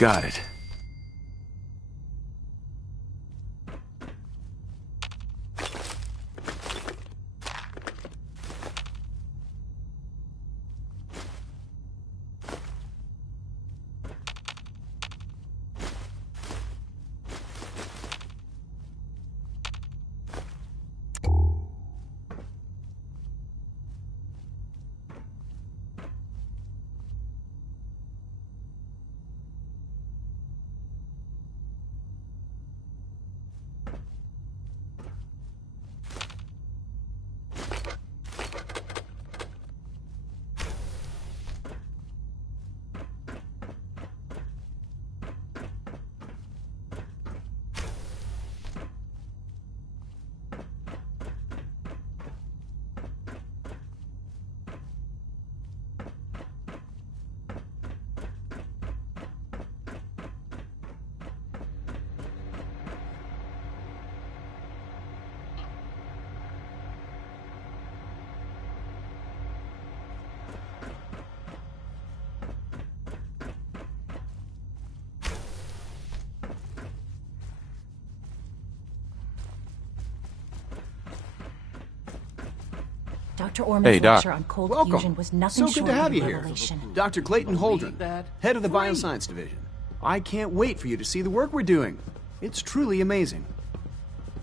Got it. Dr. Orman's Hey, Doc. lecture on cold fusion was nothing So short good to have of a you here. revelation. Dr. Clayton Holdren, head of the Bioscience Division. I can't wait for you to see the work we're doing. It's truly amazing.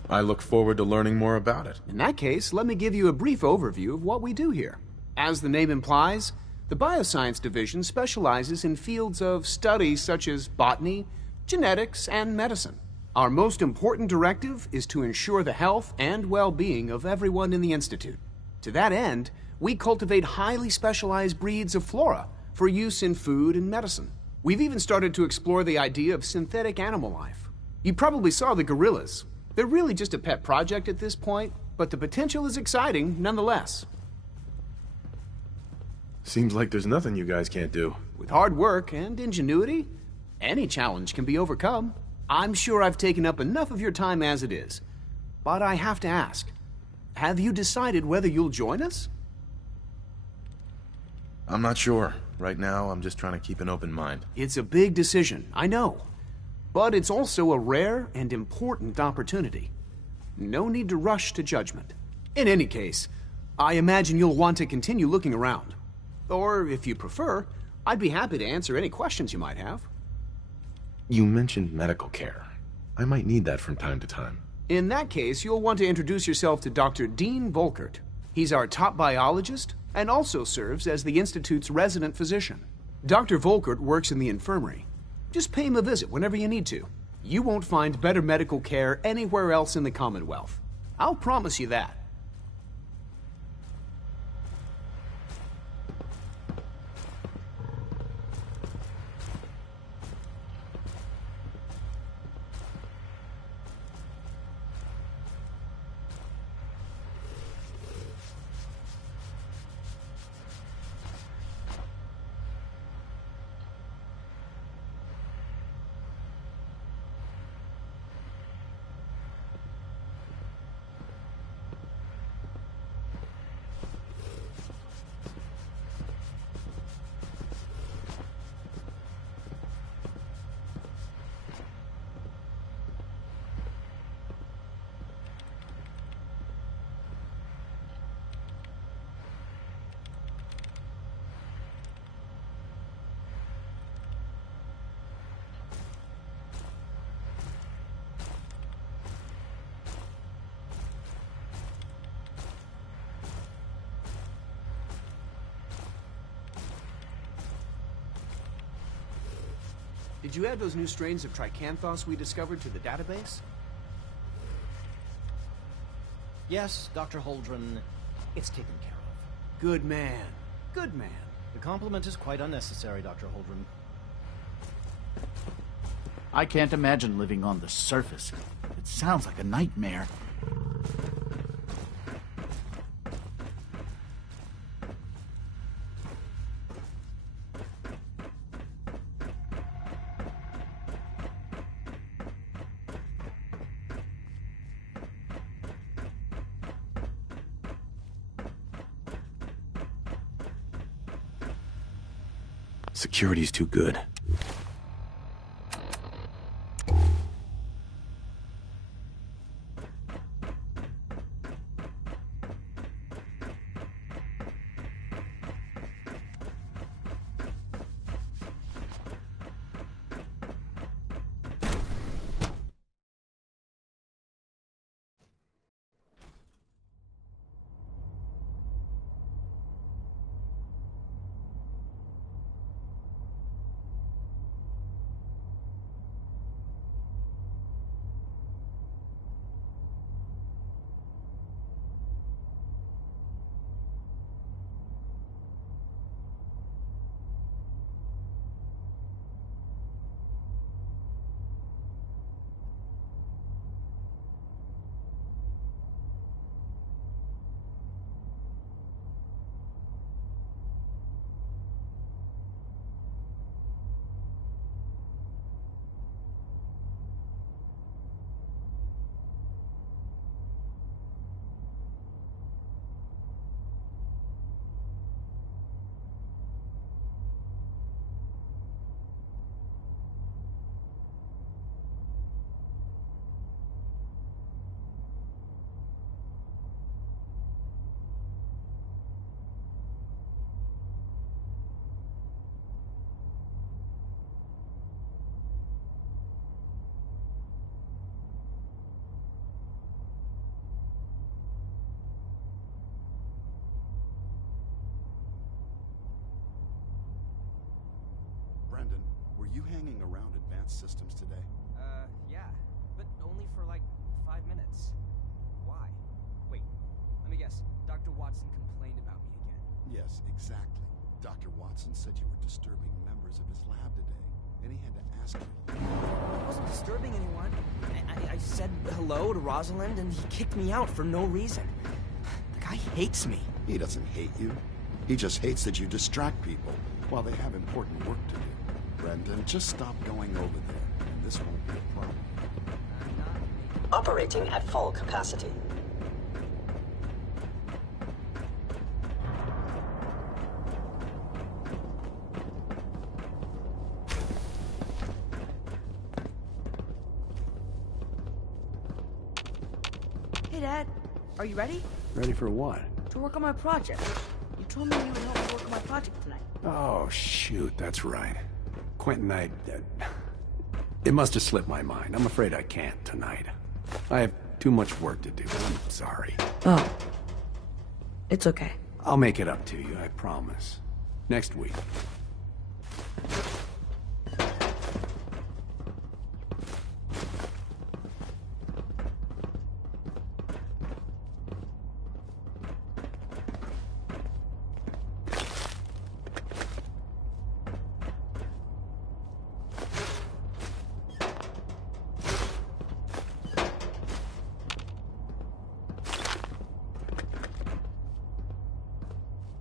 I look forward to learning more about it. In that case, let me give you a brief overview of what we do here. As the name implies, the Bioscience Division specializes in fields of study such as botany, genetics, and medicine. Our most important directive is to ensure the health and well-being of everyone in the Institute. To that end, we cultivate highly specialized breeds of flora for use in food and medicine. We've even started to explore the idea of synthetic animal life. You probably saw the gorillas. They're really just a pet project at this point, but the potential is exciting nonetheless. Seems like there's nothing you guys can't do. With hard work and ingenuity, any challenge can be overcome. I'm sure I've taken up enough of your time as it is. But I have to ask, have you decided whether you'll join us? I'm not sure. Right now, I'm just trying to keep an open mind. It's a big decision, I know. But it's also a rare and important opportunity. No need to rush to judgment. In any case, I imagine you'll want to continue looking around. Or, if you prefer, I'd be happy to answer any questions you might have. You mentioned medical care. I might need that from time to time. In that case, you'll want to introduce yourself to Dr. Dean Volkert. He's our top biologist and also serves as the Institute's resident physician. Dr. Volkert works in the infirmary. Just pay him a visit whenever you need to. You won't find better medical care anywhere else in the Commonwealth. I'll promise you that. Did you add those new strains of tricanthos we discovered to the database? Yes, Dr. Holdren. It's taken care of. Good man. Good man. The compliment is quite unnecessary, Dr. Holdren. I can't imagine living on the surface. It sounds like a nightmare. Security's too good. hanging around advanced systems today? Yeah. But only for like 5 minutes. Why? Wait, let me guess. Dr. Watson complained about me again. Yes, exactly. Dr. Watson said you were disturbing members of his lab today, and he had to ask you. I wasn't disturbing anyone. I said hello to Rosalind, and he kicked me out for no reason. The guy hates me. He doesn't hate you. He just hates that you distract people while they have important work to do. Brendan, just stop going over there, and this won't be a problem. Operating at full capacity. Hey, Dad. Are you ready? Ready for what? To work on my project. You told me you would help me work on my project tonight. Oh, shoot, that's right. Quentin, it must have slipped my mind. I'm afraid I can't tonight. I have too much work to do. I'm sorry. Oh. It's okay. I'll make it up to you, I promise. Next week.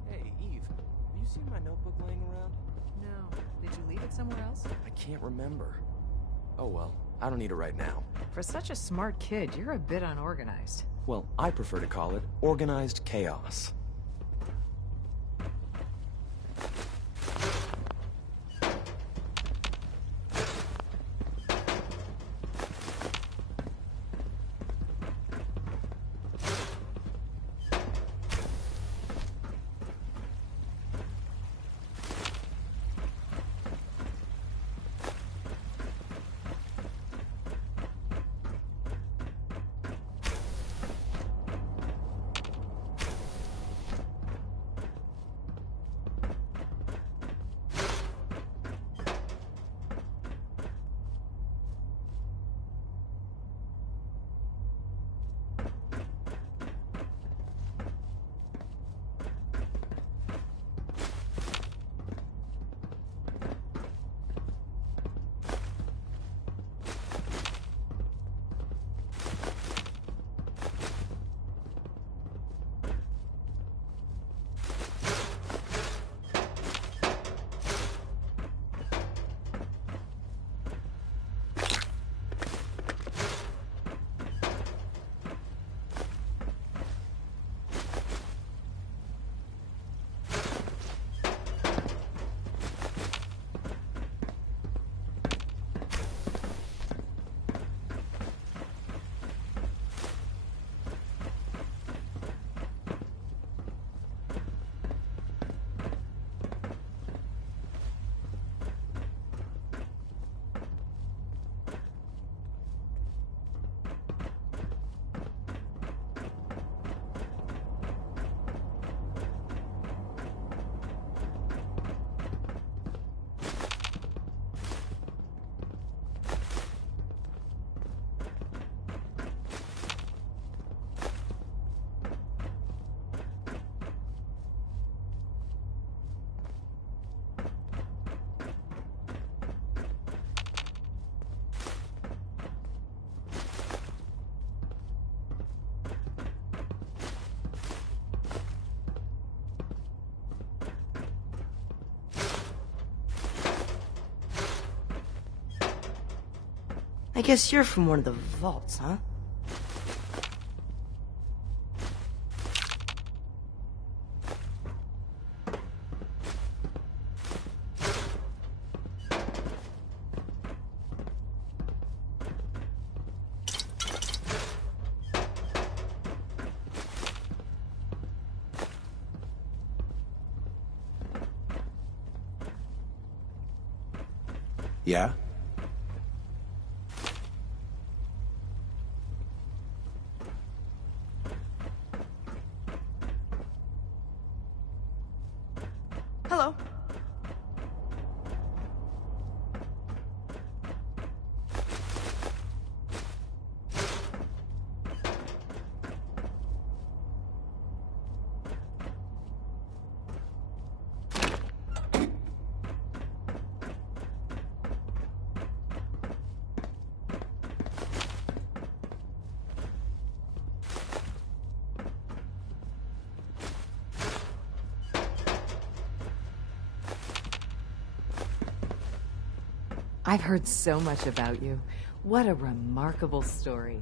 Hey, Eve. Have you seen my notebook laying around? No. Did you leave it somewhere else? I can't remember. Oh well, I don't need it right now. For such a smart kid, you're a bit unorganized. Well, I prefer to call it organized chaos. I guess you're from one of the vaults, huh? Yeah? Hello. I've heard so much about you. What a remarkable story.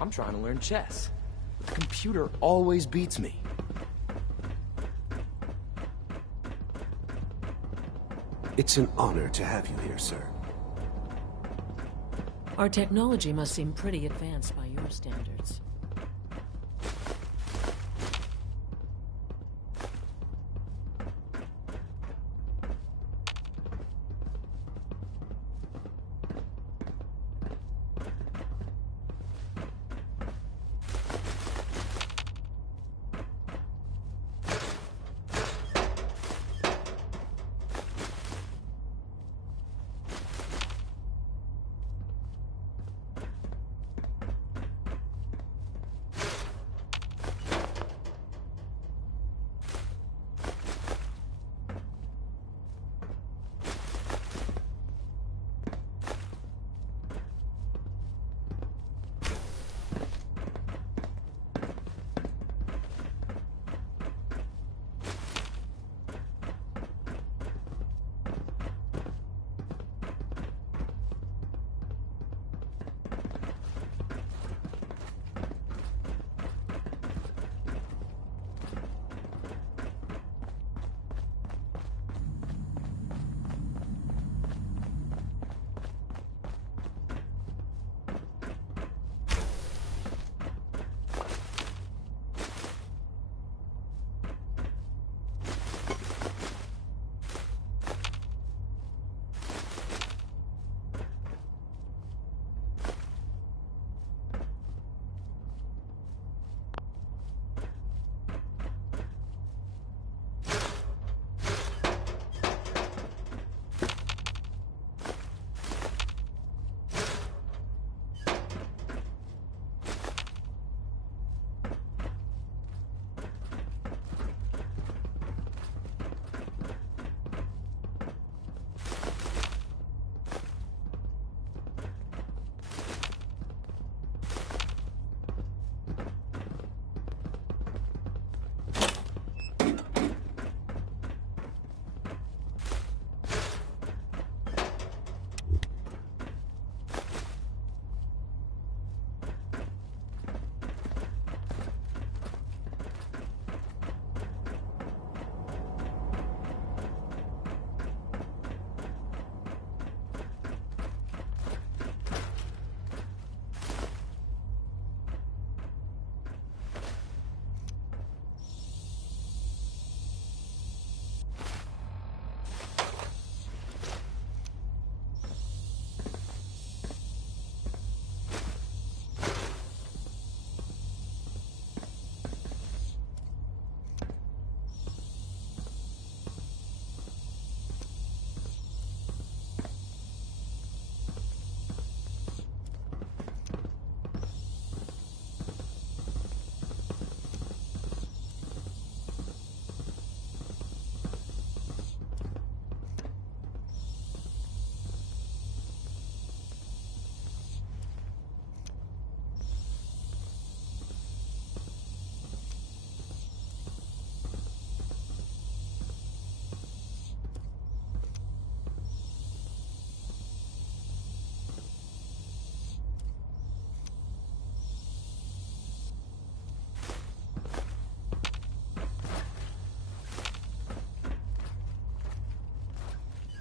I'm trying to learn chess. But the computer always beats me. It's an honor to have you here, sir. Our technology must seem pretty advanced by your standards.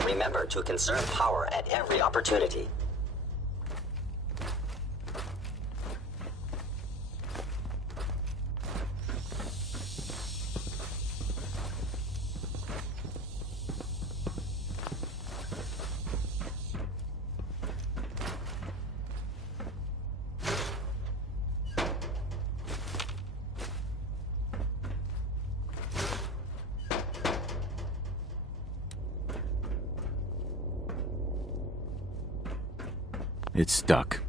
Remember to conserve power at every opportunity. It's stuck.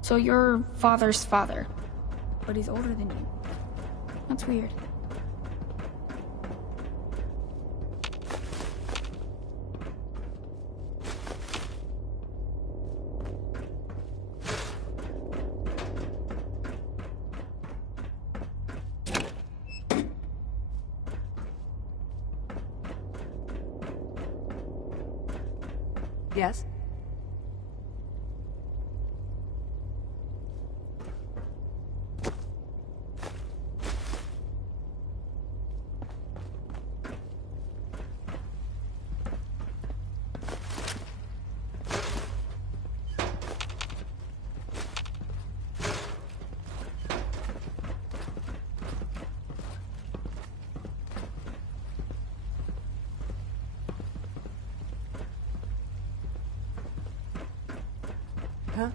So you're father's father, but he's older than you. That's weird. Yes? Huh?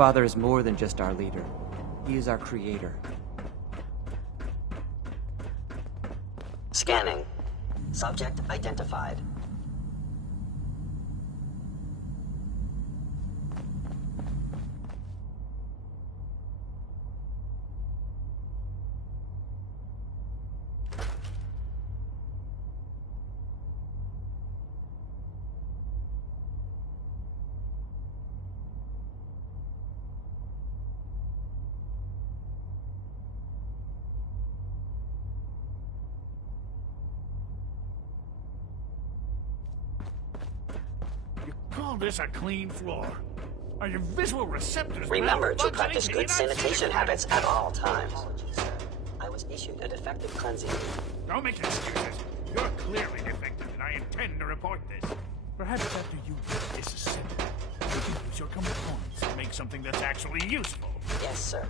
Father is more than just our leader. He is our creator. Scanning. Subject identified. Call this a clean floor? Are your visual receptors... Remember to malfunctioning? practice Can you good not see the sanitation cracks? habits at all times. I was issued a defective cleansing. Don't make excuses. You're clearly defective, and I intend to report this. Perhaps after you get disassembled, you can use your components to make something that's actually useful. Yes, sir.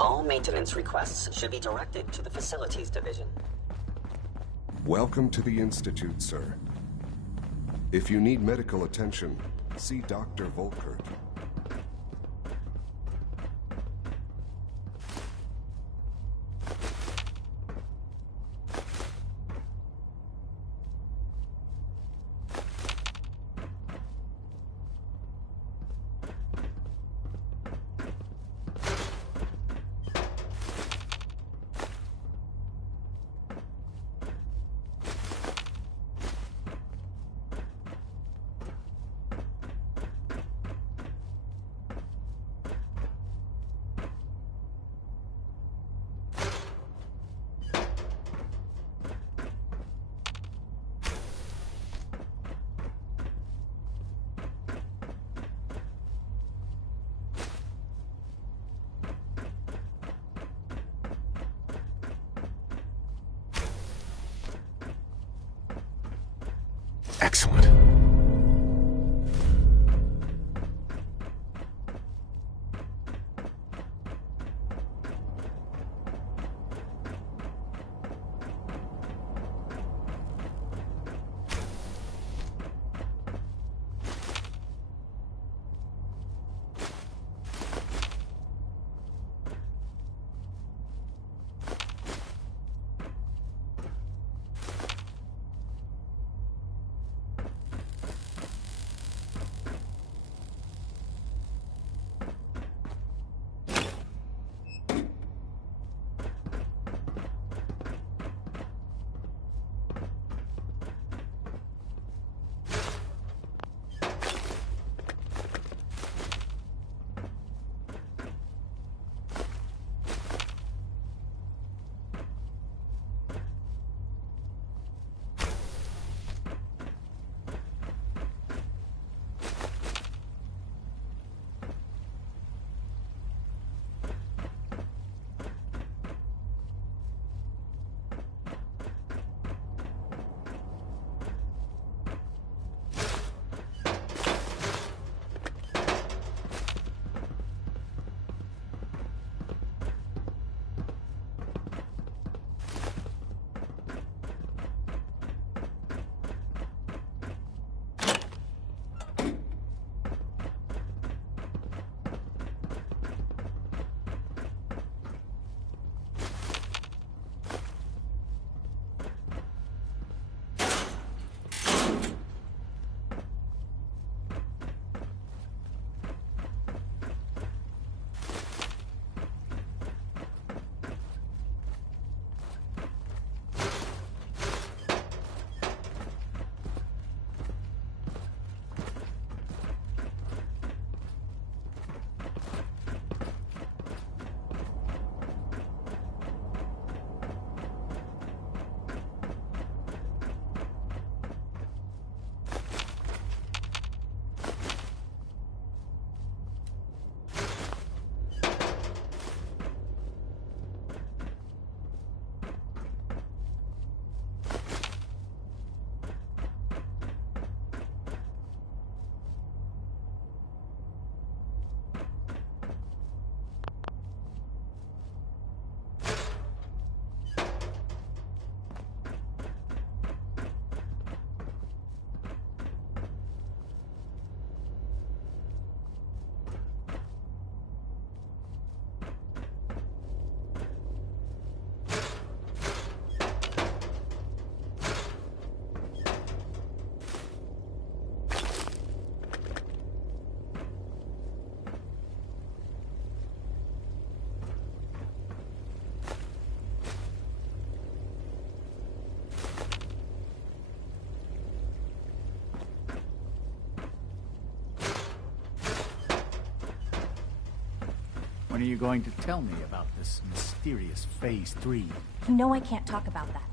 All maintenance requests should be directed to the Facilities Division. Welcome to the Institute, sir. If you need medical attention, see Dr. Volkert. Excellent. When are you going to tell me about this mysterious Phase 3? You know I can't talk about that.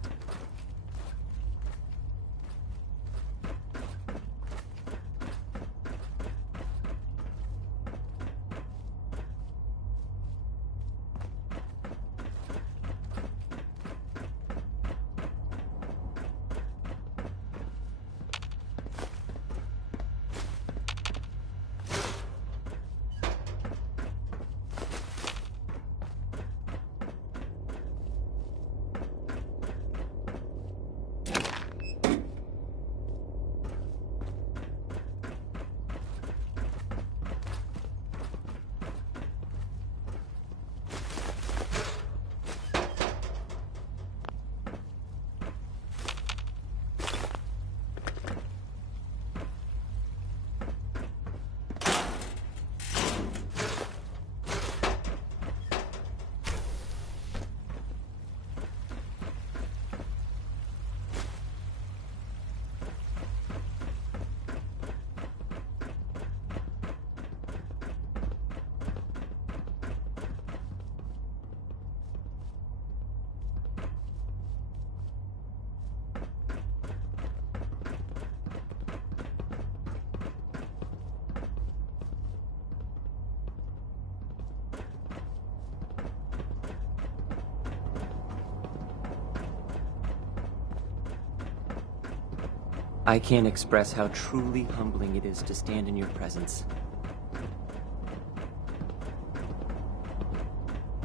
I can't express how truly humbling it is to stand in your presence.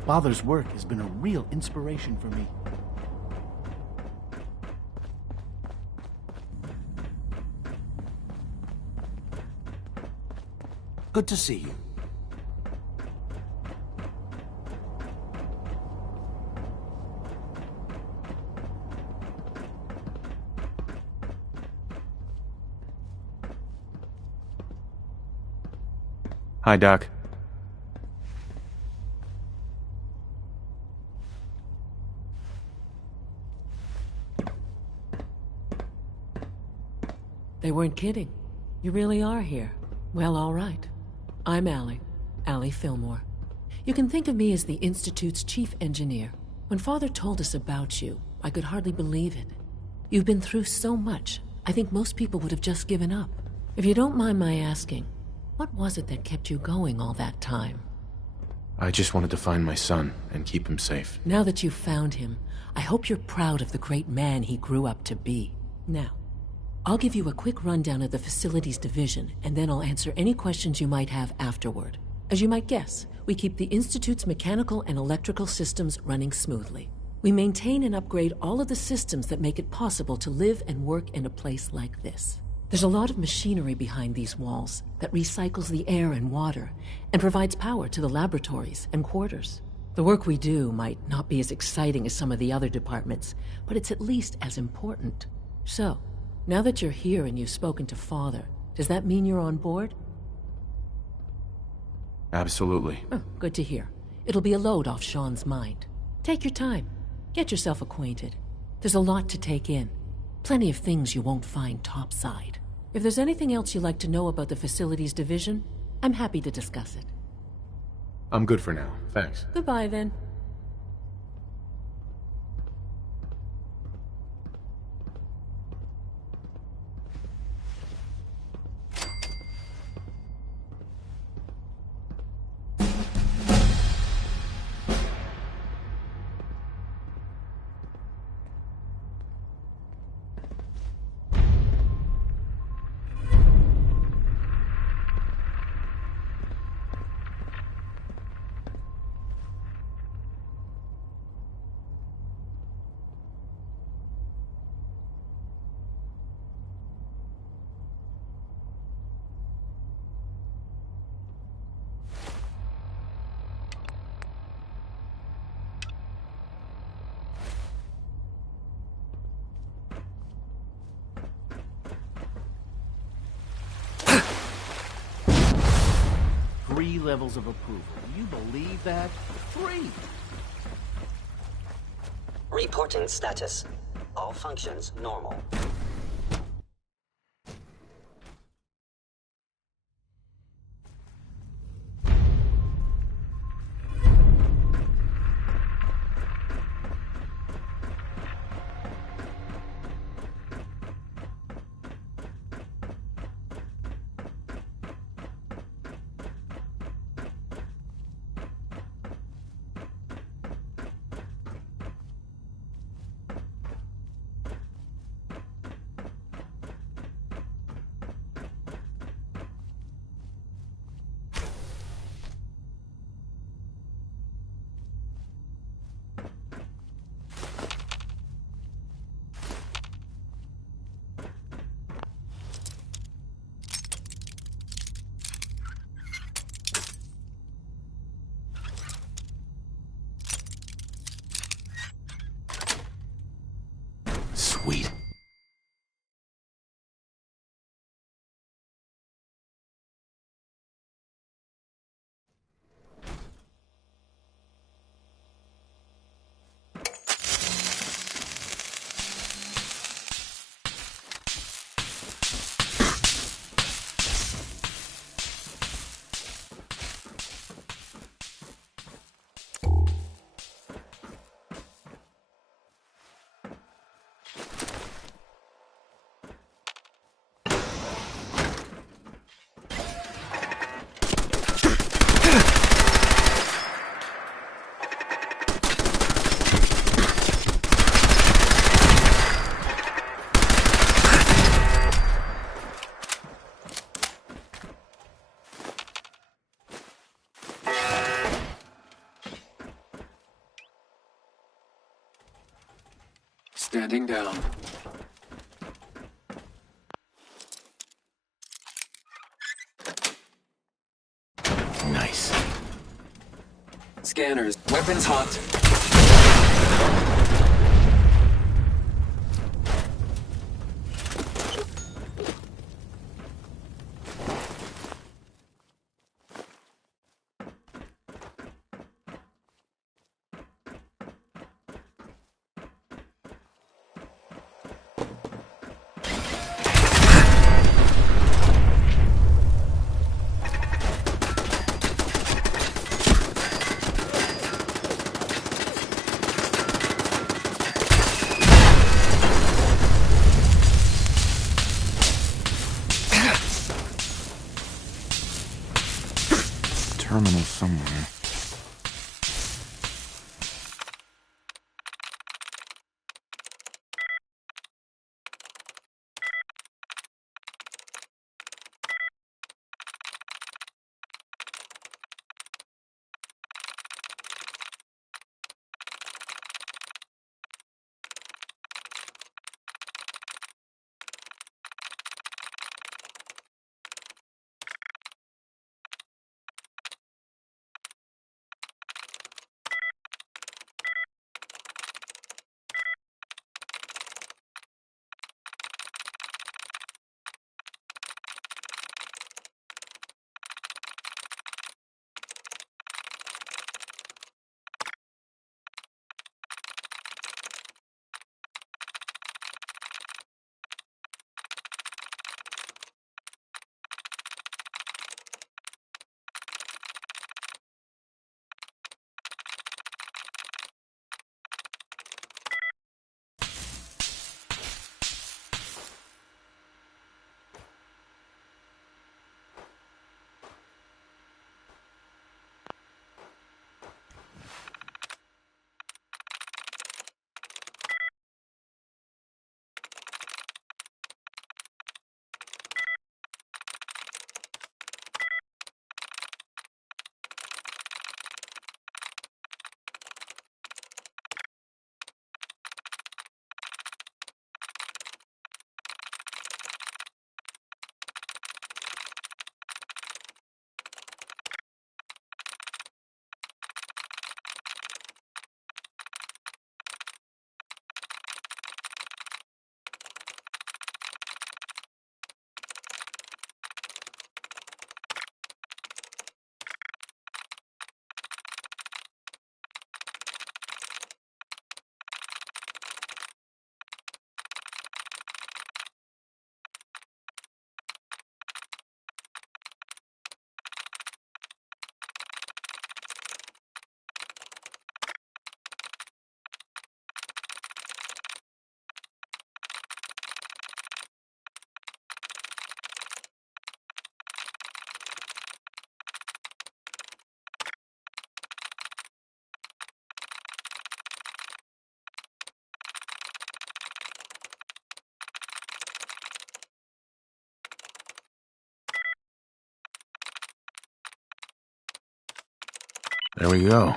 Father's work has been a real inspiration for me. Good to see you. Hi, Doc. They weren't kidding. You really are here. Well, all right. I'm Allie Fillmore. You can think of me as the Institute's chief engineer. When Father told us about you, I could hardly believe it. You've been through so much, I think most people would have just given up. If you don't mind my asking, what was it that kept you going all that time? I just wanted to find my son and keep him safe. Now that you've found him, I hope you're proud of the great man he grew up to be. Now, I'll give you a quick rundown of the Facilities Division, and then I'll answer any questions you might have afterward. As you might guess, we keep the Institute's mechanical and electrical systems running smoothly. We maintain and upgrade all of the systems that make it possible to live and work in a place like this. There's a lot of machinery behind these walls that recycles the air and water and provides power to the laboratories and quarters. The work we do might not be as exciting as some of the other departments, but it's at least as important. So, now that you're here and you've spoken to Father, does that mean you're on board? Absolutely. Oh, good to hear. It'll be a load off Sean's mind. Take your time. Get yourself acquainted. There's a lot to take in. Plenty of things you won't find topside. If there's anything else you'd like to know about the Facilities Division, I'm happy to discuss it. I'm good for now. Thanks. Goodbye, then. Three levels of approval. Do you believe that? 3! Reporting status. All functions normal. Standing down. Nice. Scanners. Weapons hot. Terminal somewhere. There we go.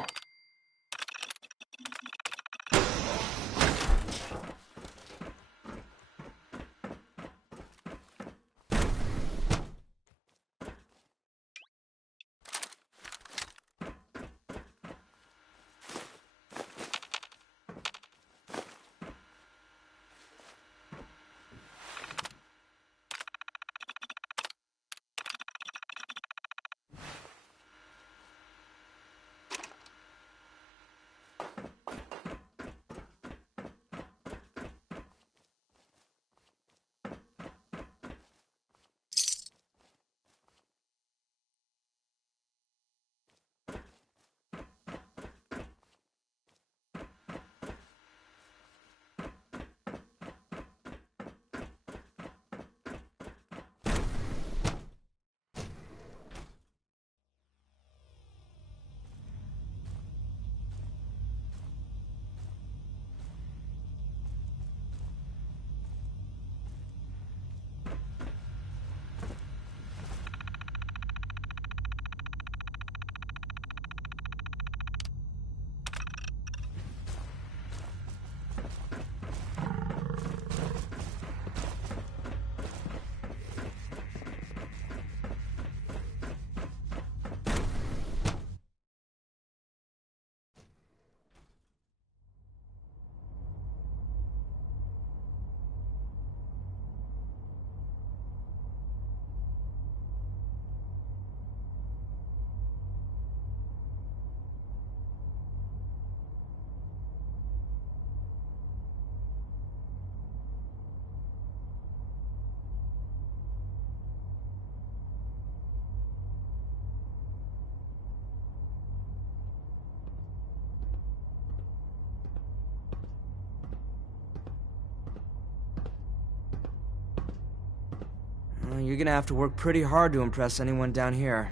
Well, you're gonna have to work pretty hard to impress anyone down here.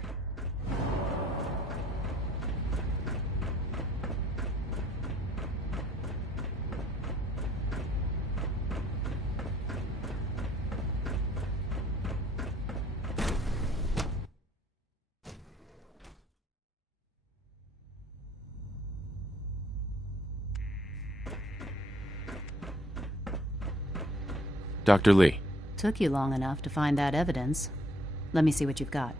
Dr. Lee. Took you long enough to find that evidence. Let me see what you've got.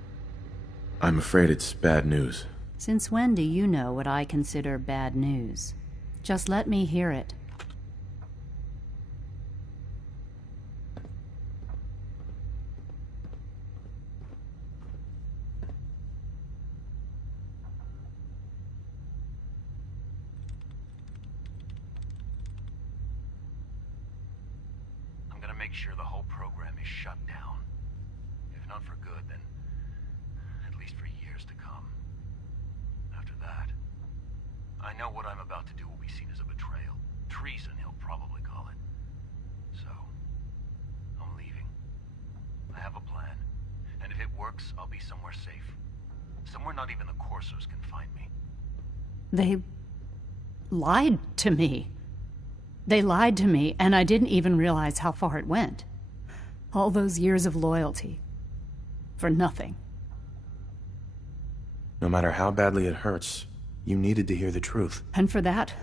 I'm afraid it's bad news. Since when do you know what I consider bad news? Just let me hear it. I'm gonna make sure the whole program is shut down. If not for good, then at least for years to come. After that, I know what I'm about to do will be seen as a betrayal. Treason, he'll probably call it. So, I'm leaving. I have a plan. And if it works, I'll be somewhere safe. Somewhere not even the Corsairs can find me. They lied to me. They lied to me, and I didn't even realize how far it went. All those years of loyalty. For nothing. No matter how badly it hurts, you needed to hear the truth. And for that,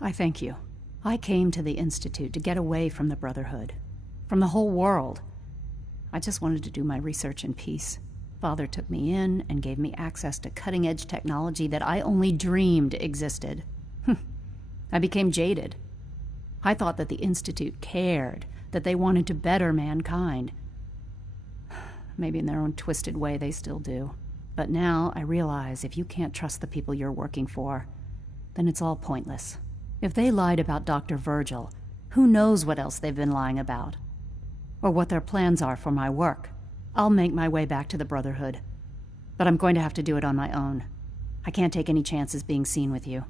I thank you. I came to the Institute to get away from the Brotherhood. From the whole world. I just wanted to do my research in peace. Father took me in and gave me access to cutting-edge technology that I only dreamed existed. I became jaded. I thought that the Institute cared, that they wanted to better mankind. Maybe in their own twisted way they still do. But now I realize if you can't trust the people you're working for, then it's all pointless. If they lied about Dr. Virgil, who knows what else they've been lying about? Or what their plans are for my work. I'll make my way back to the Brotherhood. But I'm going to have to do it on my own. I can't take any chances being seen with you.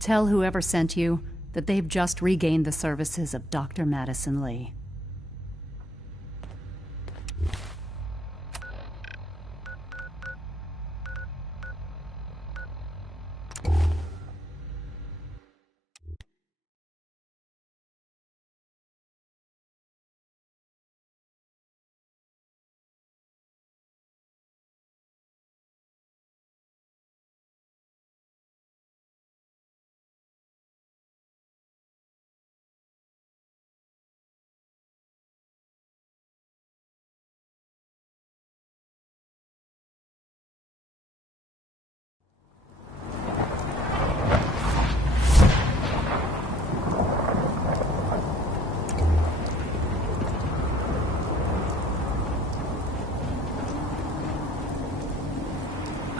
Tell whoever sent you that they've just regained the services of Dr. Madison Lee.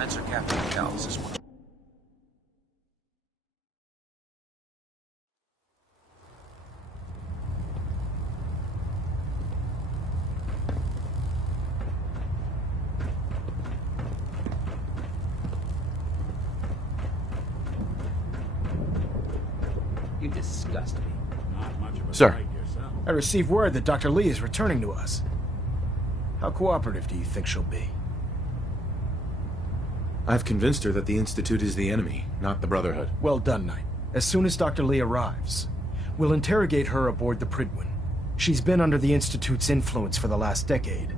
Answer Captain Charles as well. You disgust me. Not much of a Sir. sight yourself. I received word that Dr. Lee is returning to us. How cooperative do you think she'll be? I've convinced her that the Institute is the enemy, not the Brotherhood. Well done, Knight. As soon as Dr. Lee arrives, we'll interrogate her aboard the Prydwen. She's been under the Institute's influence for the last decade,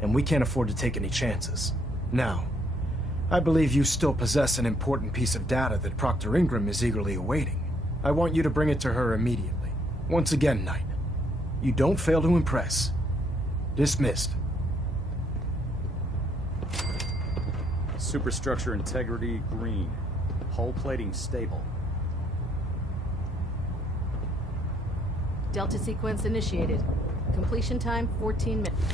and we can't afford to take any chances. Now, I believe you still possess an important piece of data that Proctor Ingram is eagerly awaiting. I want you to bring it to her immediately. Once again, Knight, you don't fail to impress. Dismissed. Superstructure integrity green. Hull plating stable. Delta sequence initiated. Completion time 14 minutes.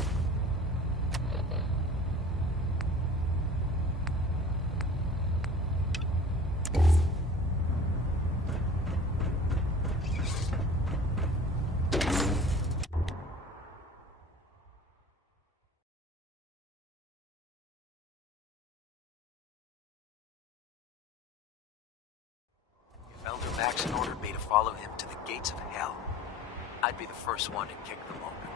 Elder Maxon ordered me to follow him to the gates of hell. I'd be the first one to kick them open.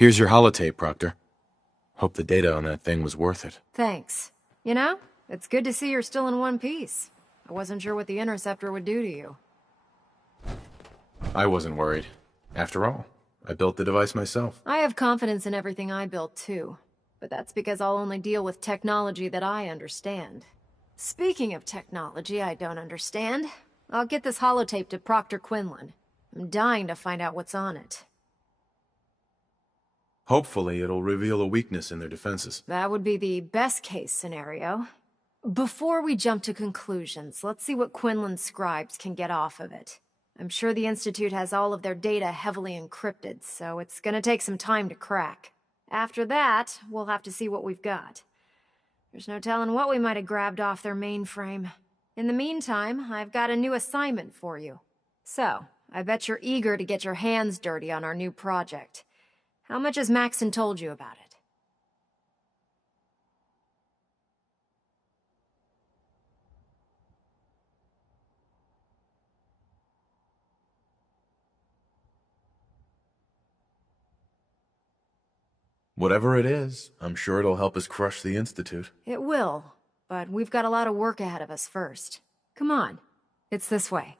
Here's your holotape, Proctor. Hope the data on that thing was worth it. Thanks. You know, it's good to see you're still in one piece. I wasn't sure what the Interceptor would do to you. I wasn't worried. After all, I built the device myself. I have confidence in everything I built, too. But that's because I'll only deal with technology that I understand. Speaking of technology I don't understand, I'll get this holotape to Proctor Quinlan. I'm dying to find out what's on it. Hopefully, it'll reveal a weakness in their defenses. That would be the best-case scenario. Before we jump to conclusions, let's see what Quinlan's scribes can get off of it. I'm sure the Institute has all of their data heavily encrypted, so it's gonna take some time to crack. After that, we'll have to see what we've got. There's no telling what we might have grabbed off their mainframe. In the meantime, I've got a new assignment for you. So, I bet you're eager to get your hands dirty on our new project. How much has Maxon told you about it? Whatever it is, I'm sure it'll help us crush the Institute. It will, but we've got a lot of work ahead of us first. Come on, it's this way.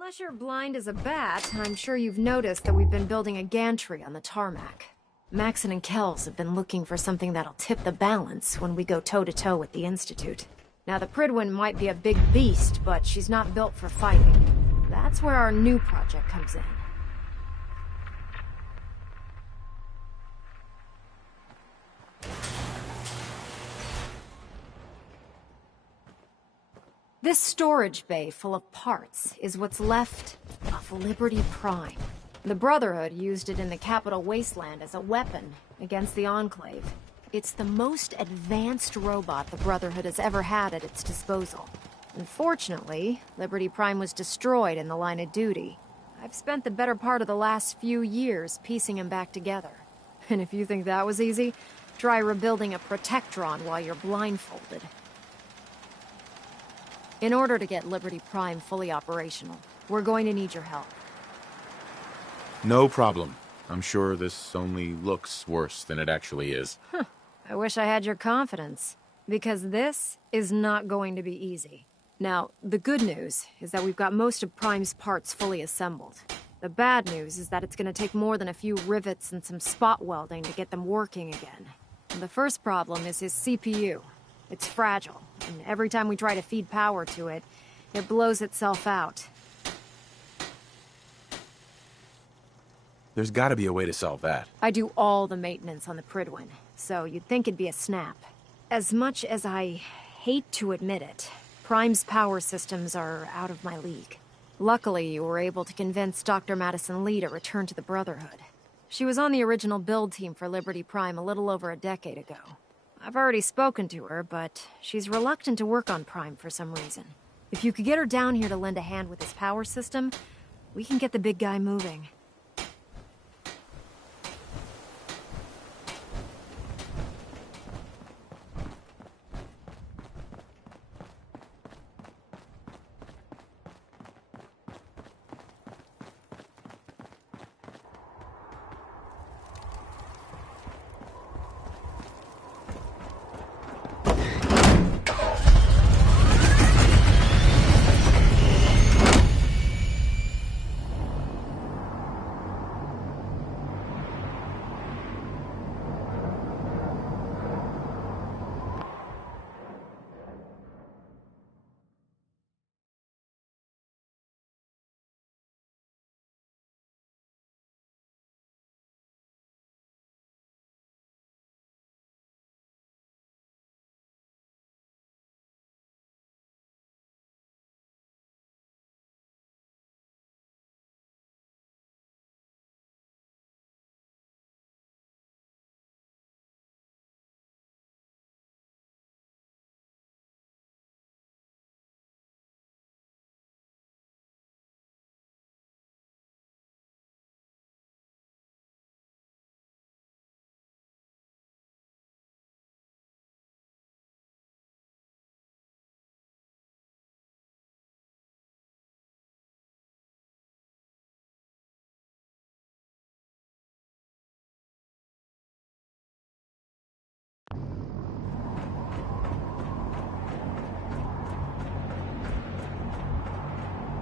Unless you're blind as a bat, I'm sure you've noticed that we've been building a gantry on the tarmac. Maxon and Kells have been looking for something that'll tip the balance when we go toe-to-toe with the Institute. Now, the Prydwen might be a big beast, but she's not built for fighting. That's where our new project comes in. This storage bay full of parts is what's left of Liberty Prime. The Brotherhood used it in the Capital Wasteland as a weapon against the Enclave. It's the most advanced robot the Brotherhood has ever had at its disposal. Unfortunately, Liberty Prime was destroyed in the line of duty. I've spent the better part of the last few years piecing him back together. And if you think that was easy, try rebuilding a Protectron while you're blindfolded. In order to get Liberty Prime fully operational, we're going to need your help. No problem. I'm sure this only looks worse than it actually is. I wish I had your confidence, because this is not going to be easy. Now, the good news is that we've got most of Prime's parts fully assembled. The bad news is that it's going to take more than a few rivets and some spot welding to get them working again. And the first problem is his CPU. It's fragile, and every time we try to feed power to it, it blows itself out. There's gotta be a way to solve that. I do all the maintenance on the Prydwen, so you'd think it'd be a snap. As much as I hate to admit it, Prime's power systems are out of my league. Luckily, you were able to convince Dr. Madison Lee to return to the Brotherhood. She was on the original build team for Liberty Prime a little over a decade ago. I've already spoken to her, but she's reluctant to work on Prime for some reason. If you could get her down here to lend a hand with his power system, we can get the big guy moving.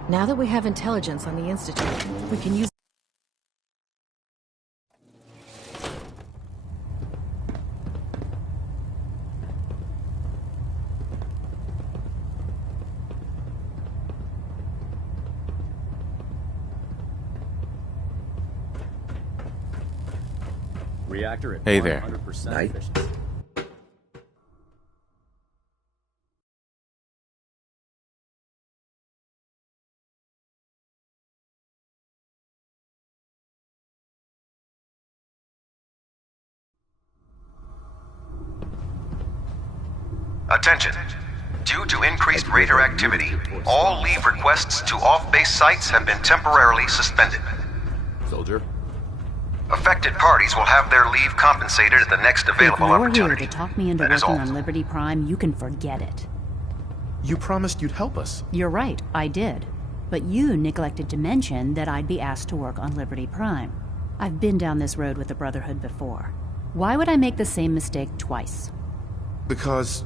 Now that we have intelligence on the Institute, we can use... Reactor at Hey there. 100% Night. efficiency. Attention. Due to increased raider activity, all leave requests to off-base sites have been temporarily suspended. Soldier? Affected parties will have their leave compensated at the next If available you're here opportunity. to talk me into That is working all. on Liberty Prime, you can forget it. You promised you'd help us. You're right, I did. But you neglected to mention that I'd be asked to work on Liberty Prime. I've been down this road with the Brotherhood before. Why would I make the same mistake twice? Because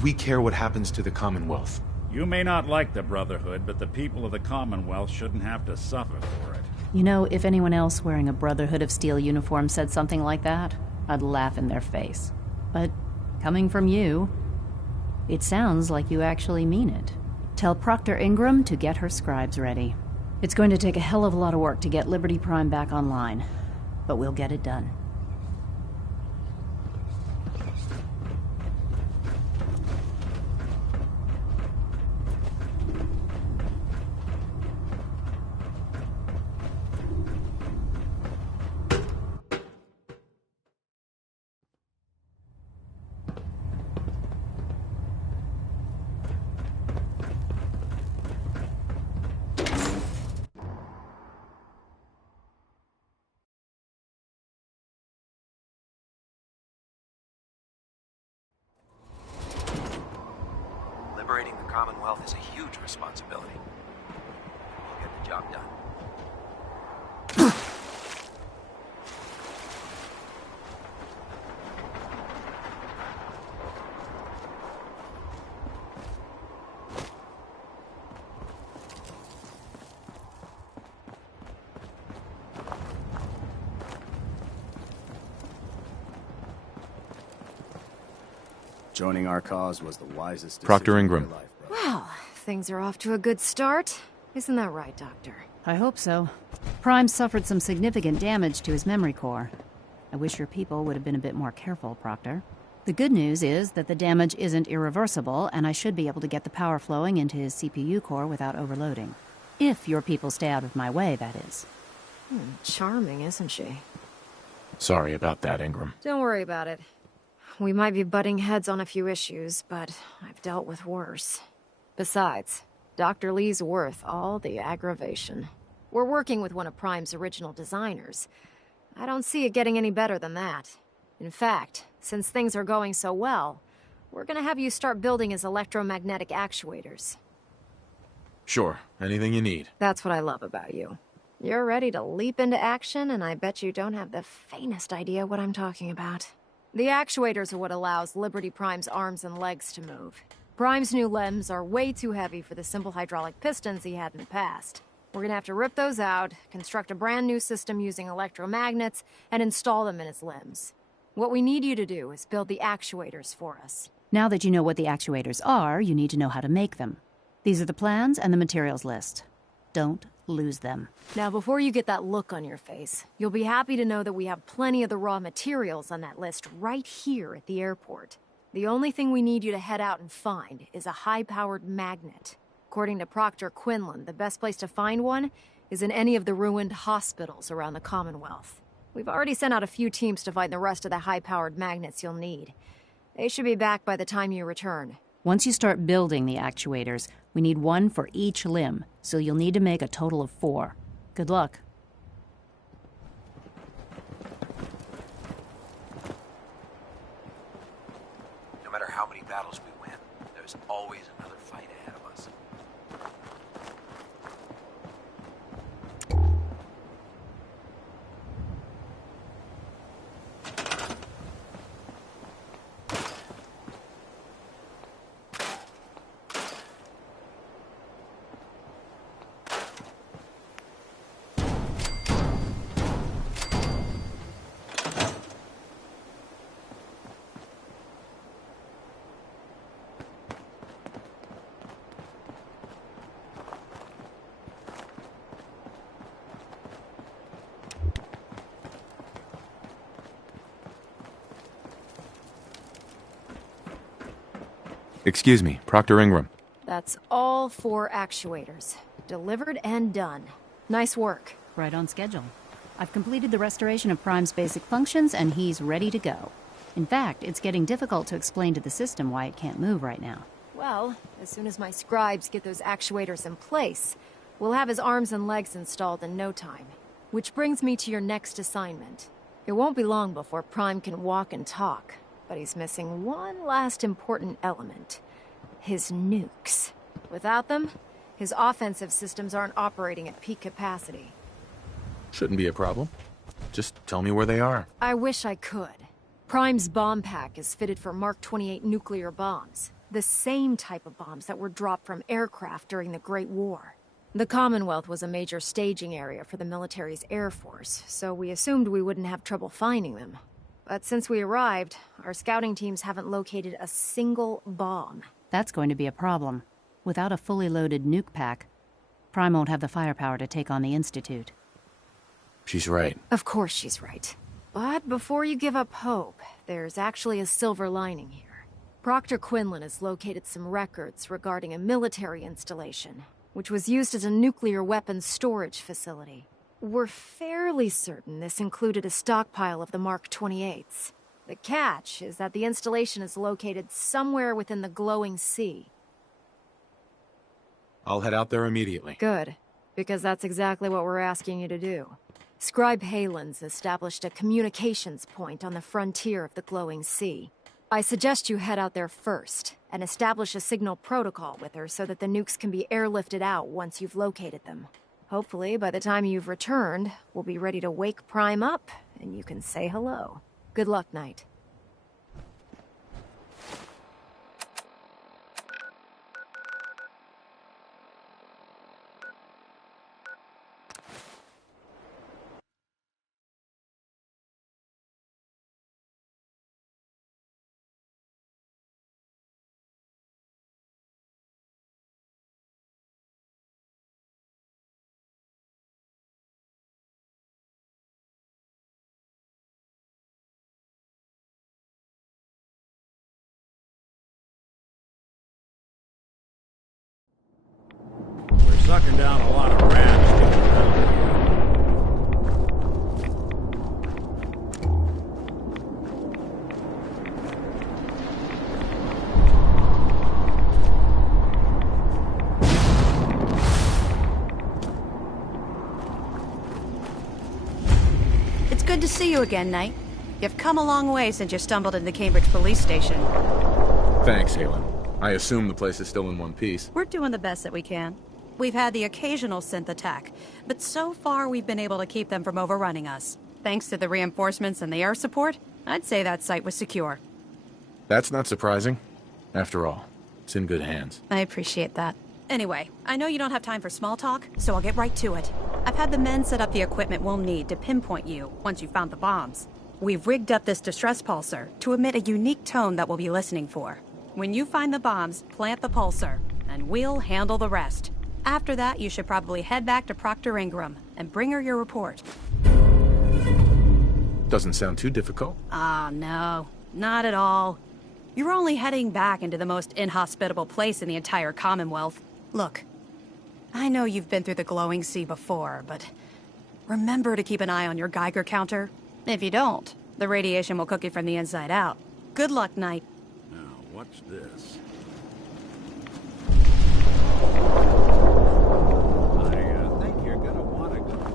we care what happens to the Commonwealth. You may not like the Brotherhood, but the people of the Commonwealth shouldn't have to suffer for it. You know, if anyone else wearing a Brotherhood of Steel uniform said something like that, I'd laugh in their face. But coming from you, it sounds like you actually mean it. Tell Proctor Ingram to get her scribes ready. It's going to take a hell of a lot of work to get Liberty Prime back online, but we'll get it done. Liberating the Commonwealth is a huge responsibility. We'll get the job done. Joining our cause was the wisest decision Proctor of Ingram. your life. Well, things are off to a good start. Isn't that right, Doctor? I hope so. Prime suffered some significant damage to his memory core. I wish your people would have been a bit more careful, Proctor. The good news is that the damage isn't irreversible, and I should be able to get the power flowing into his CPU core without overloading. If your people stay out of my way, that is. Charming, isn't she? Sorry about that, Ingram. Don't worry about it. We might be butting heads on a few issues, but I've dealt with worse. Besides, Dr. Lee's worth all the aggravation. We're working with one of Prime's original designers. I don't see it getting any better than that. In fact, since things are going so well, we're gonna have you start building his electromagnetic actuators. Sure, anything you need. That's what I love about you. You're ready to leap into action, and I bet you don't have the faintest idea what I'm talking about. The actuators are what allows Liberty Prime's arms and legs to move. Prime's new limbs are way too heavy for the simple hydraulic pistons he had in the past. We're gonna have to rip those out, construct a brand new system using electromagnets, and install them in his limbs. What we need you to do is build the actuators for us. Now that you know what the actuators are, you need to know how to make them. These are the plans and the materials list. Don't lose them. Now, before you get that look on your face, you'll be happy to know that we have plenty of the raw materials on that list right here at the airport. The only thing we need you to head out and find is a high-powered magnet. According to Proctor Quinlan, the best place to find one is in any of the ruined hospitals around the Commonwealth. We've already sent out a few teams to find the rest of the high-powered magnets you'll need. They should be back by the time you return. Once you start building the actuators, we need one for each limb, so you'll need to make a total of 4. Good luck. No matter how many battles we win, there's always another fight ahead of us. Excuse me, Proctor Ingram. That's all 4 actuators. Delivered and done. Nice work. Right on schedule. I've completed the restoration of Prime's basic functions, and he's ready to go. In fact, it's getting difficult to explain to the system why it can't move right now. Well, as soon as my scribes get those actuators in place, we'll have his arms and legs installed in no time. Which brings me to your next assignment. It won't be long before Prime can walk and talk, but he's missing one last important element. His nukes. Without them, his offensive systems aren't operating at peak capacity. Shouldn't be a problem. Just tell me where they are. I wish I could. Prime's bomb pack is fitted for Mark 28 nuclear bombs. The same type of bombs that were dropped from aircraft during the Great War. The Commonwealth was a major staging area for the military's air force, so we assumed we wouldn't have trouble finding them. But since we arrived, our scouting teams haven't located a single bomb. That's going to be a problem. Without a fully loaded nuke pack, Prime won't have the firepower to take on the Institute. She's right. Of course she's right. But before you give up hope, there's actually a silver lining here. Proctor Quinlan has located some records regarding a military installation, which was used as a nuclear weapons storage facility. We're fairly certain this included a stockpile of the Mark 28s. The catch is that the installation is located somewhere within the glowing sea. I'll head out there immediately. Good, because that's exactly what we're asking you to do. Scribe Halen's established a communications point on the frontier of the glowing sea. I suggest you head out there first, and establish a signal protocol with her so that the nukes can be airlifted out once you've located them. Hopefully, by the time you've returned, we'll be ready to wake Prime up, and you can say hello. Good luck, Knight. We're sucking down a lot of rats getting around here. It's good to see you again, Knight. You've come a long way since you stumbled into the Cambridge police station. Thanks, Halen. I assume the place is still in one piece. We're doing the best that we can. We've had the occasional synth attack, but so far we've been able to keep them from overrunning us. Thanks to the reinforcements and the air support, I'd say that site was secure. That's not surprising. After all, it's in good hands. I appreciate that. Anyway, I know you don't have time for small talk, so I'll get right to it. I've had the men set up the equipment we'll need to pinpoint you once you've found the bombs. We've rigged up this distress pulsar to emit a unique tone that we'll be listening for. When you find the bombs, plant the pulsar, and we'll handle the rest. After that, you should probably head back to Proctor Ingram and bring her your report. Doesn't sound too difficult. Ah, no. Not at all. You're only heading back into the most inhospitable place in the entire Commonwealth. Look, I know you've been through the glowing sea before, but remember to keep an eye on your Geiger counter. If you don't, the radiation will cook you from the inside out. Good luck, Knight. Now, what's this? I think you're gonna want to go.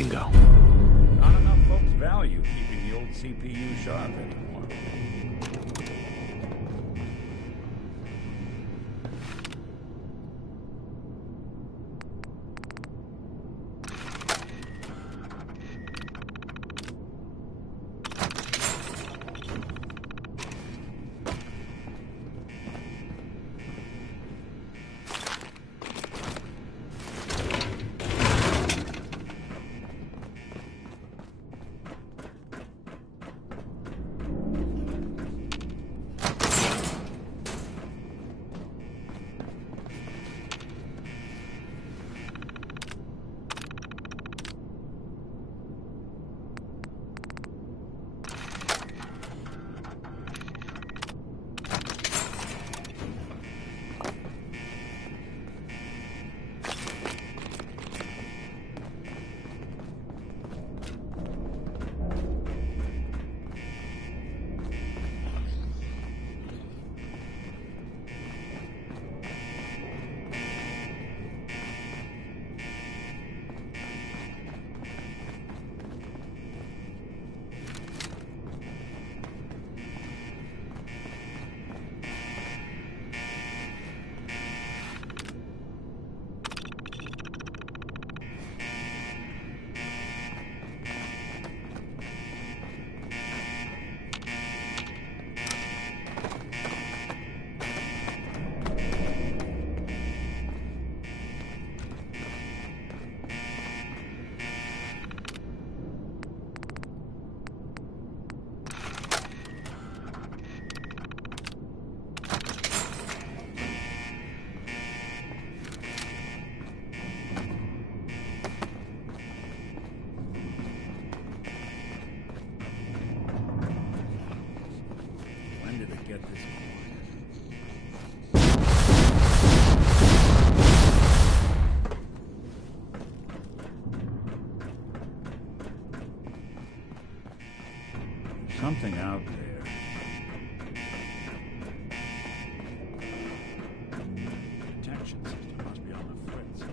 Bingo. Not enough folks value keeping the old CPU sharp anymore. Something out there. Detection system must be on the fritz.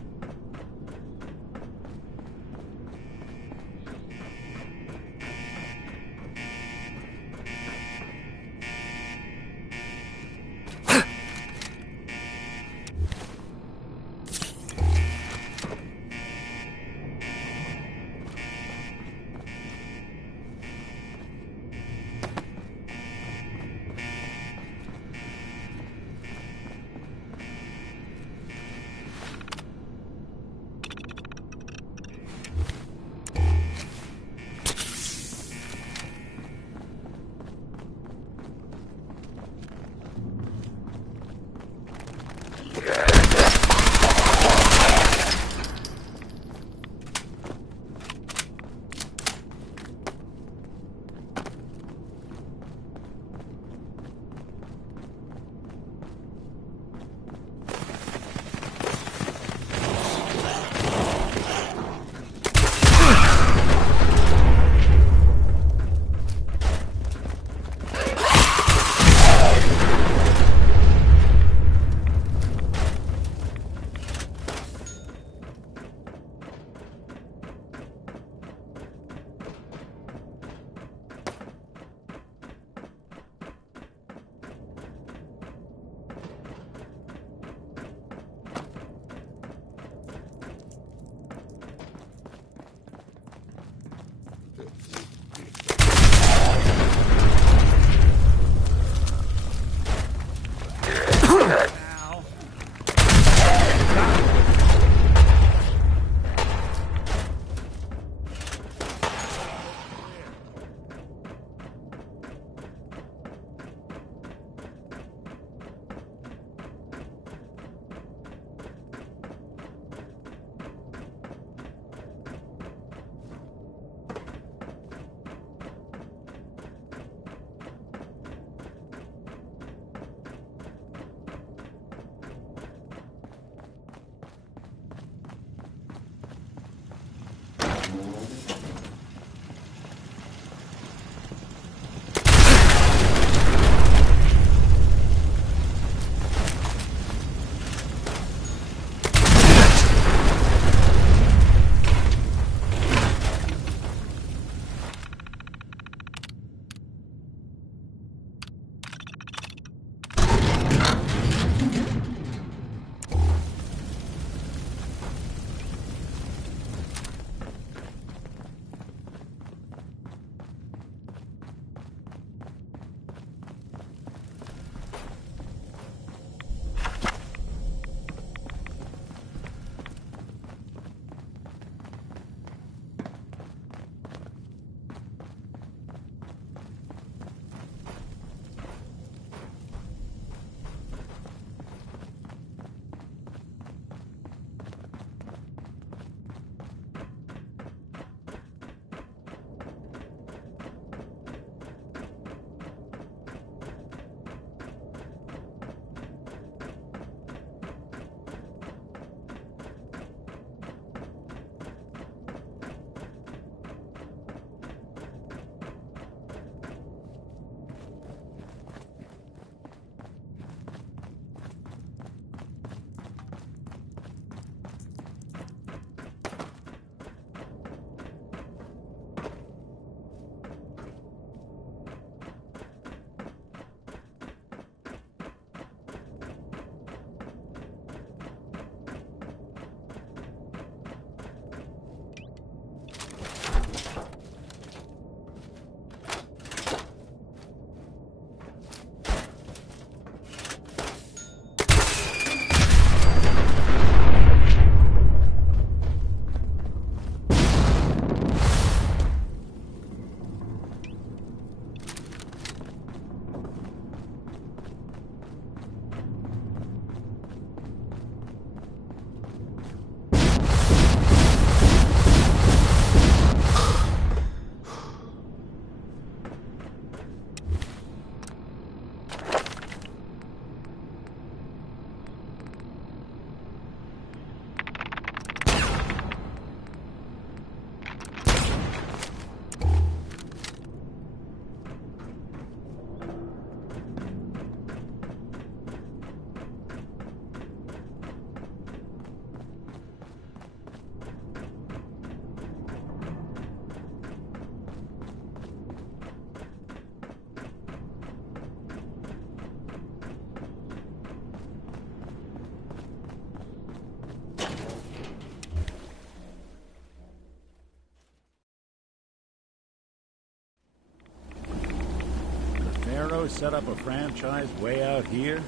really set up a franchise way out here?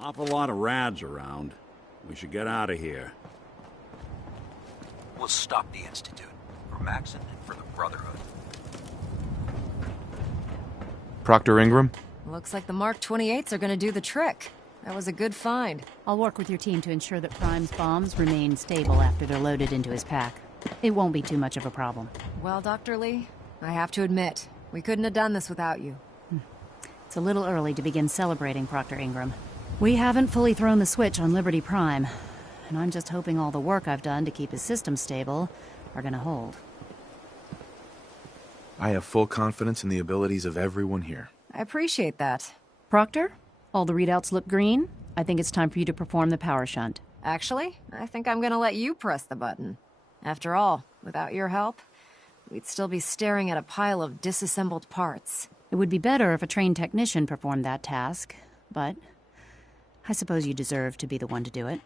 Awful lot of rads around. We should get out of here. We'll stop the Institute. For Maxon and for the Brotherhood. Proctor Ingram? Looks like the Mark 28s are gonna do the trick. That was a good find. I'll work with your team to ensure that Prime's bombs remain stable after they're loaded into his pack. It won't be too much of a problem. Well, Dr. Lee, I have to admit, we couldn't have done this without you. It's a little early to begin celebrating, Proctor Ingram. We haven't fully thrown the switch on Liberty Prime, and I'm just hoping all the work I've done to keep his system stable are gonna hold. I have full confidence in the abilities of everyone here. I appreciate that. Proctor, all the readouts look green. I think it's time for you to perform the power shunt. Actually, I think I'm gonna let you press the button. After all, without your help, we'd still be staring at a pile of disassembled parts. It would be better if a trained technician performed that task, but I suppose you deserve to be the one to do it.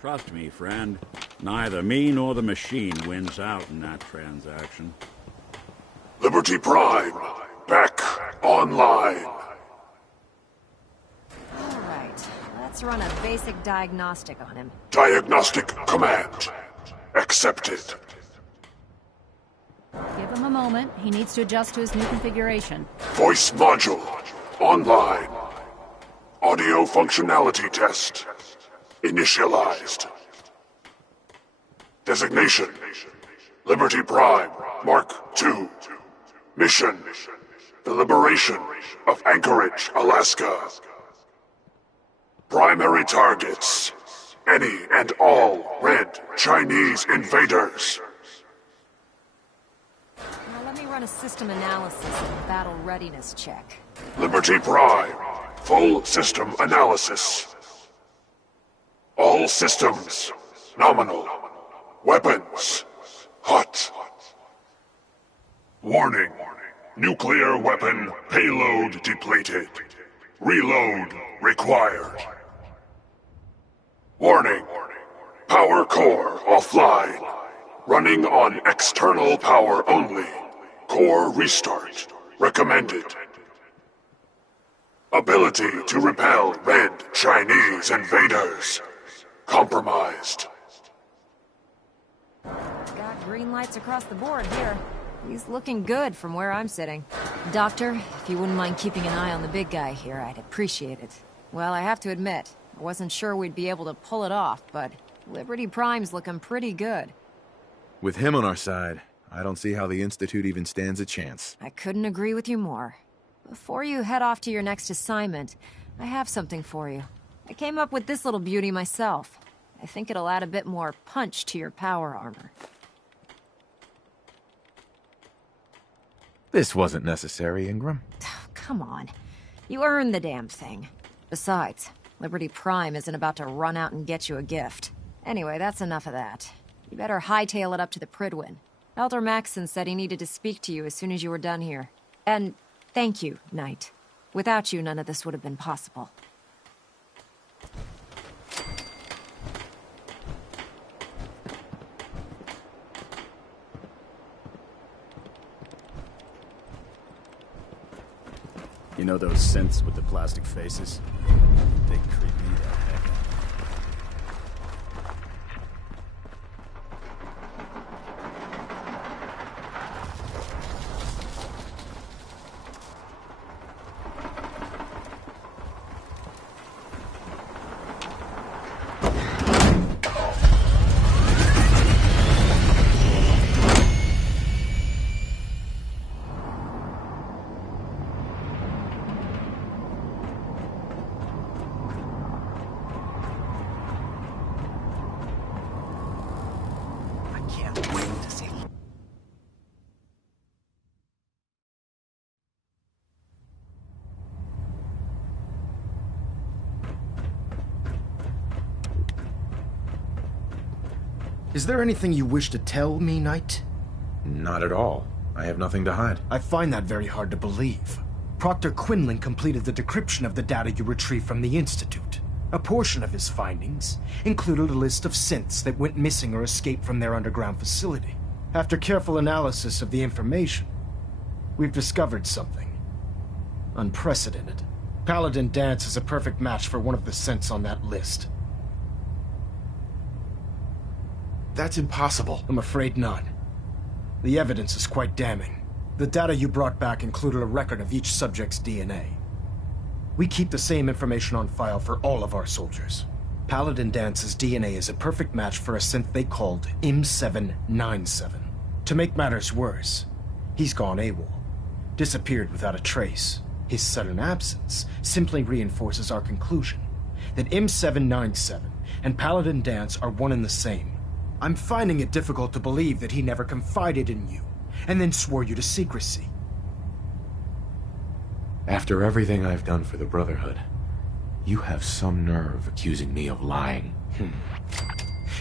Trust me, friend. Neither me nor the machine wins out in that transaction. Liberty Prime, back online. All right, let's run a basic diagnostic on him. Diagnostic command accepted. Give him a moment. He needs to adjust to his new configuration. Voice module online. Audio functionality test initialized. Designation: Liberty Prime Mark II. Mission: the liberation of Anchorage, Alaska. Primary targets: any and all red Chinese invaders. Now let me run a system analysis and battle readiness check. Liberty Prime, full system analysis. All systems nominal. Weapons hot. Warning: nuclear weapon payload depleted. Reload required. Warning: power core offline. Running on external power only. Core restart recommended. Ability to repel red Chinese invaders compromised. Got green lights across the board here. He's looking good from where I'm sitting. Doctor, if you wouldn't mind keeping an eye on the big guy here, I'd appreciate it. Well, I have to admit, I wasn't sure we'd be able to pull it off, but Liberty Prime's looking pretty good. With him on our side, I don't see how the Institute even stands a chance. I couldn't agree with you more. Before you head off to your next assignment, I have something for you. I came up with this little beauty myself. I think it'll add a bit more punch to your power armor. This wasn't necessary, Ingram. Come on. You earned the damn thing. Besides, Liberty Prime isn't about to run out and get you a gift. Anyway, that's enough of that. You better hightail it up to the Pridwin. Elder Maxon said he needed to speak to you as soon as you were done here. And thank you, Knight. Without you, none of this would have been possible. You know those synths with the plastic faces? They creep me the heck out. Is there anything you wish to tell me, Knight? Not at all. I have nothing to hide. I find that very hard to believe. Proctor Quinlan completed the decryption of the data you retrieved from the Institute. A portion of his findings included a list of synths that went missing or escaped from their underground facility. After careful analysis of the information, we've discovered something unprecedented. Paladin Dance is a perfect match for one of the synths on that list. That's impossible. I'm afraid not. The evidence is quite damning. The data you brought back included a record of each subject's DNA. We keep the same information on file for all of our soldiers. Paladin Dance's DNA is a perfect match for a synth they called M797. To make matters worse, he's gone AWOL, disappeared without a trace. His sudden absence simply reinforces our conclusion that M797 and Paladin Dance are one and the same. I'm finding it difficult to believe that he never confided in you, and then swore you to secrecy. After everything I've done for the Brotherhood, you have some nerve accusing me of lying.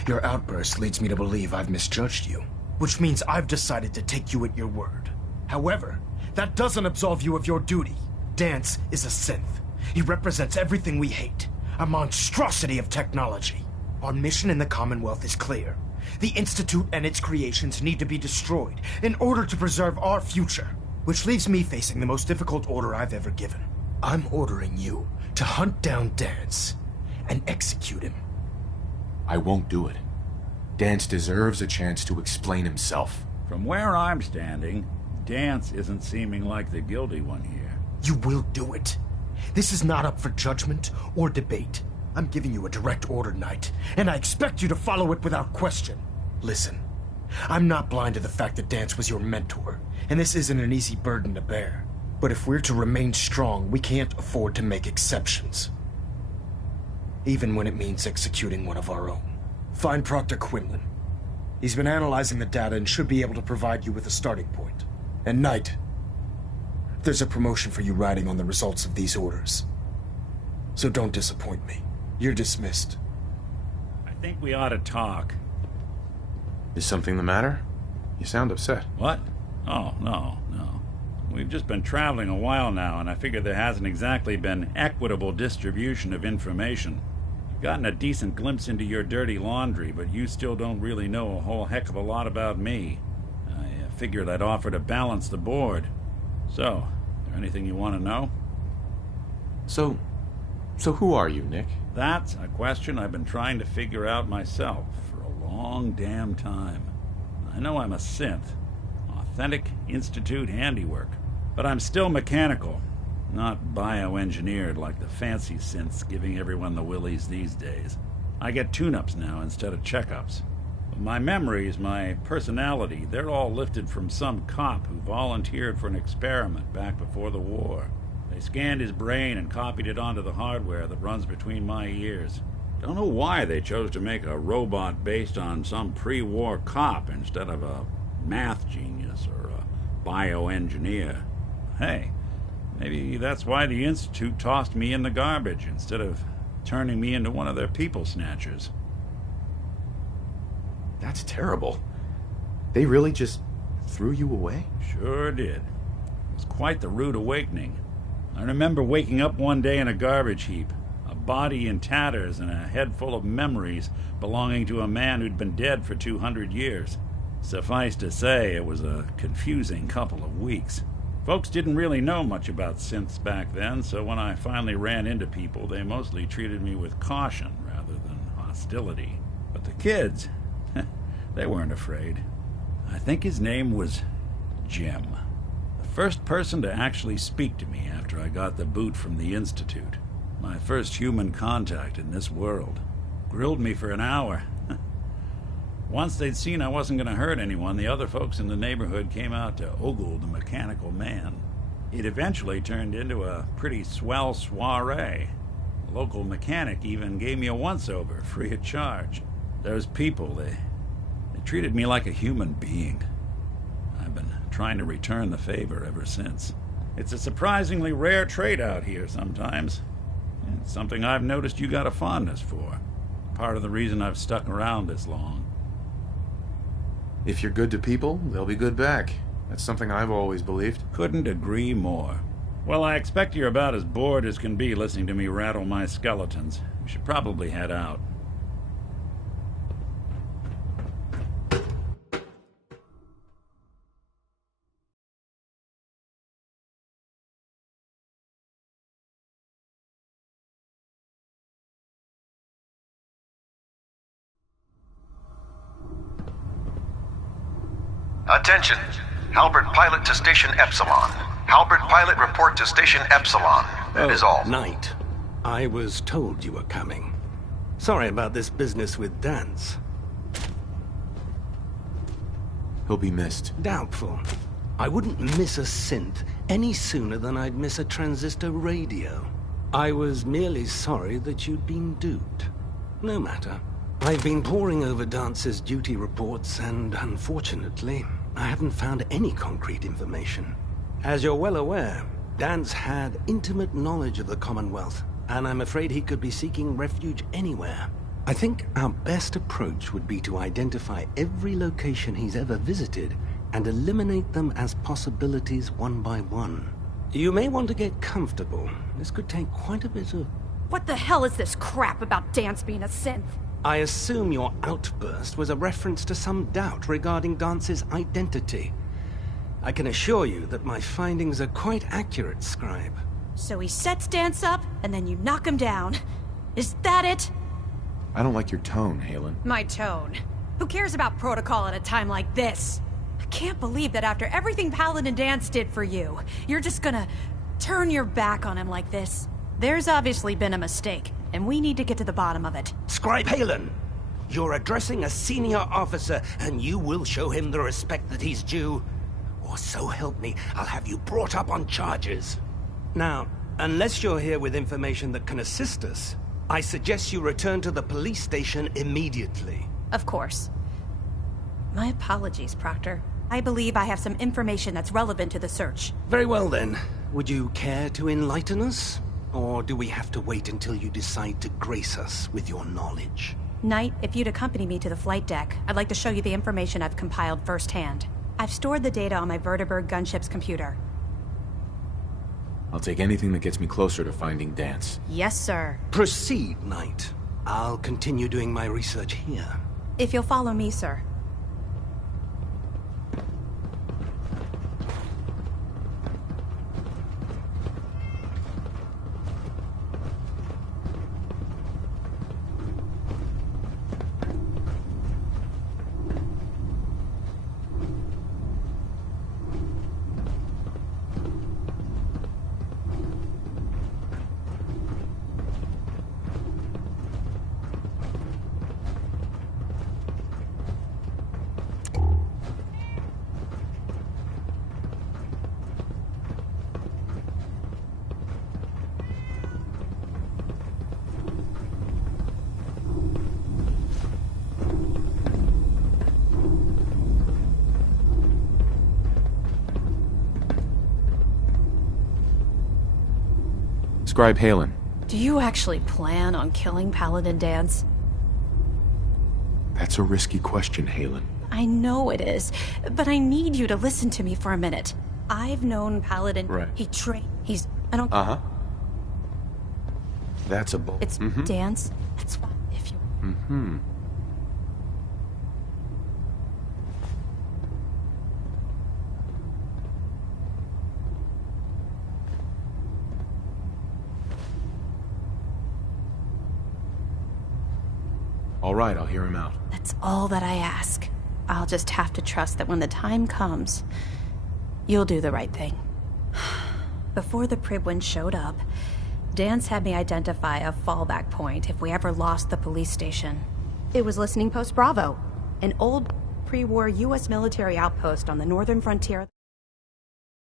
Your outburst leads me to believe I've misjudged you, which means I've decided to take you at your word. However, that doesn't absolve you of your duty. Dance is a synth. He represents everything we hate, a monstrosity of technology. Our mission in the Commonwealth is clear. The Institute and its creations need to be destroyed in order to preserve our future, which leaves me facing the most difficult order I've ever given. I'm ordering you to hunt down Dance and execute him. I won't do it. Dance deserves a chance to explain himself. From where I'm standing, Dance isn't seeming like the guilty one here. You will do it. This is not up for judgment or debate. I'm giving you a direct order, Knight, and I expect you to follow it without question. Listen, I'm not blind to the fact that Dance was your mentor, and this isn't an easy burden to bear. But if we're to remain strong, we can't afford to make exceptions. Even when it means executing one of our own. Find Proctor Quinlan. He's been analyzing the data and should be able to provide you with a starting point. And Knight, there's a promotion for you riding on the results of these orders. So don't disappoint me. You're dismissed. I think we ought to talk. Is something the matter? You sound upset. What? Oh, no. We've just been traveling a while now, and I figure there hasn't exactly been equitable distribution of information. I've gotten a decent glimpse into your dirty laundry, but you still don't really know a whole heck of a lot about me. I figured I'd offer to balance the board. So, is there anything you want to know? So who are you, Nick? That's a question I've been trying to figure out myself for a long damn time. I know I'm a synth, authentic Institute handiwork, but I'm still mechanical, not bioengineered like the fancy synths giving everyone the willies these days. I get tune-ups now instead of checkups. My memories, my personality, they're all lifted from some cop who volunteered for an experiment back before the war. They scanned his brain and copied it onto the hardware that runs between my ears. Don't know why they chose to make a robot based on some pre-war cop instead of a math genius or a bioengineer. Hey, maybe that's why the Institute tossed me in the garbage instead of turning me into one of their people snatchers. That's terrible. They really just threw you away? Sure did. It was quite the rude awakening. I remember waking up one day in a garbage heap, a body in tatters and a head full of memories belonging to a man who'd been dead for 200 years. Suffice to say, it was a confusing couple of weeks. Folks didn't really know much about synths back then, so when I finally ran into people, they mostly treated me with caution rather than hostility. But the kids, they weren't afraid. I think his name was Jim. The first person to actually speak to me after I got the boot from the Institute. My first human contact in this world. Grilled me for an hour. Once they'd seen I wasn't going to hurt anyone, the other folks in the neighborhood came out to ogle the mechanical man. It eventually turned into a pretty swell soiree. The local mechanic even gave me a once-over, free of charge. Those people, they treated me like a human being. I've been trying to return the favor ever since. It's a surprisingly rare trait out here sometimes. It's something I've noticed you got a fondness for. Part of the reason I've stuck around this long. If you're good to people, they'll be good back. That's something I've always believed. Couldn't agree more. Well, I expect you're about as bored as can be listening to me rattle my skeletons. We should probably head out. Attention! Halbert Pilot to Station Epsilon. Halbert Pilot, report to Station Epsilon. That is all. Knight. I was told you were coming. Sorry about this business with Daz. He'll be missed. Doubtful. I wouldn't miss a synth any sooner than I'd miss a transistor radio. I was merely sorry that you'd been duped. No matter. I've been poring over Dance's duty reports, and unfortunately, I haven't found any concrete information. As you're well aware, Dance had intimate knowledge of the Commonwealth, and I'm afraid he could be seeking refuge anywhere. I think our best approach would be to identify every location he's ever visited and eliminate them as possibilities one by one. You may want to get comfortable. This could take quite a bit of... What the hell is this crap about Dance being a synth? I assume your outburst was a reference to some doubt regarding Dance's identity. I can assure you that my findings are quite accurate, Scribe. So he sets Dance up, and then you knock him down. Is that it? I don't like your tone, Halen. My tone. Who cares about protocol at a time like this? I can't believe that after everything Paladin Dance did for you, you're just gonna turn your back on him like this. There's obviously been a mistake, and we need to get to the bottom of it. Scribe Halen! You're addressing a senior officer, and you will show him the respect that he's due. Or so help me, I'll have you brought up on charges. Now, unless you're here with information that can assist us, I suggest you return to the police station immediately. Of course. My apologies, Proctor. I believe I have some information that's relevant to the search. Very well then. Would you care to enlighten us? Or do we have to wait until you decide to grace us with your knowledge? Knight, if you'd accompany me to the flight deck, I'd like to show you the information I've compiled firsthand. I've stored the data on my Vertibird gunship's computer. I'll take anything that gets me closer to finding Dance. Yes, sir. Proceed, Knight. I'll continue doing my research here. If you'll follow me, sir. Scribe Halen. Do you actually plan on killing Paladin Dance? That's a risky question, Halen. I know it is, but I need you to listen to me for a minute. I've known Paladin. Right. I don't... Uh-huh. That's a bull. It's Dance. That's why, if you... Mm-hmm. All right, I'll hear him out. That's all that I ask. I'll just have to trust that when the time comes, you'll do the right thing. Before the Pribwin showed up, Dance had me identify a fallback point if we ever lost the police station. It was Listening Post Bravo, an old pre-war U.S. military outpost on the northern frontier.